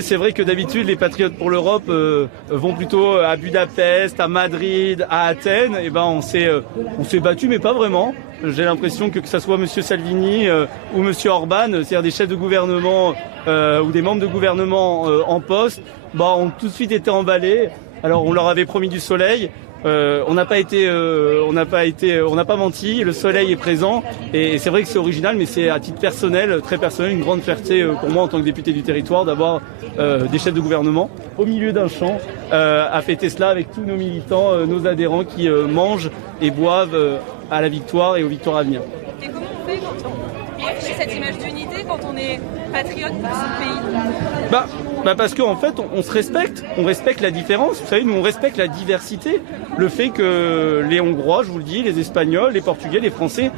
c'est vrai que d'habitude les Patriotes pour l'Europe vont plutôt à Budapest, à Madrid, à Athènes. Et ben on s'est battu, mais pas vraiment. J'ai l'impression que ça soit Monsieur Salvini ou Monsieur Orban, c'est-à-dire des chefs de gouvernement ou des membres de gouvernement en poste, ont tout de suite été emballés. Alors on leur avait promis du soleil. On n'a pas menti. Le soleil est présent et c'est vrai que c'est original, mais c'est à titre personnel, très personnel, une grande fierté pour moi en tant que député du territoire d'avoir des chefs de gouvernement au milieu d'un champ à fêter cela avec tous nos militants, nos adhérents qui mangent et boivent à la victoire et aux victoires à venir. Et comment on fait pour afficher cette image d'unité quand on est patriote pour son pays ? Parce qu'en fait, on se respecte, on respecte la différence. Vous savez, nous, on respecte la diversité. Le fait que les Hongrois, je vous le dis, les Espagnols, les Portugais, les Français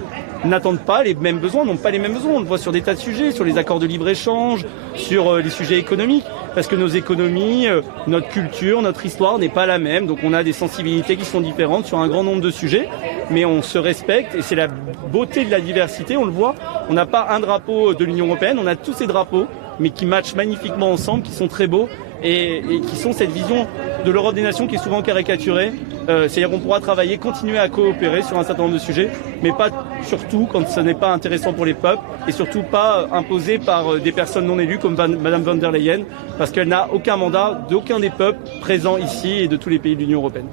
n'attendent pas les mêmes besoins, n'ont pas les mêmes besoins. On le voit sur des tas de sujets, sur les accords de libre-échange, sur les sujets économiques. Parce que nos économies, notre culture, notre histoire n'est pas la même. Donc on a des sensibilités qui sont différentes sur un grand nombre de sujets. Mais on se respecte et c'est la beauté de la diversité, on le voit. On n'a pas un drapeau de l'Union européenne, on a tous ces drapeaux, mais qui matchent magnifiquement ensemble, qui sont très beaux et qui sont cette vision de l'Europe des nations qui est souvent caricaturée. C'est-à-dire qu'on pourra travailler, continuer à coopérer sur un certain nombre de sujets, mais pas surtout quand ce n'est pas intéressant pour les peuples et surtout pas imposé par des personnes non élues comme Madame von der Leyen, parce qu'elle n'a aucun mandat d'aucun des peuples présents ici et de tous les pays de l'Union européenne.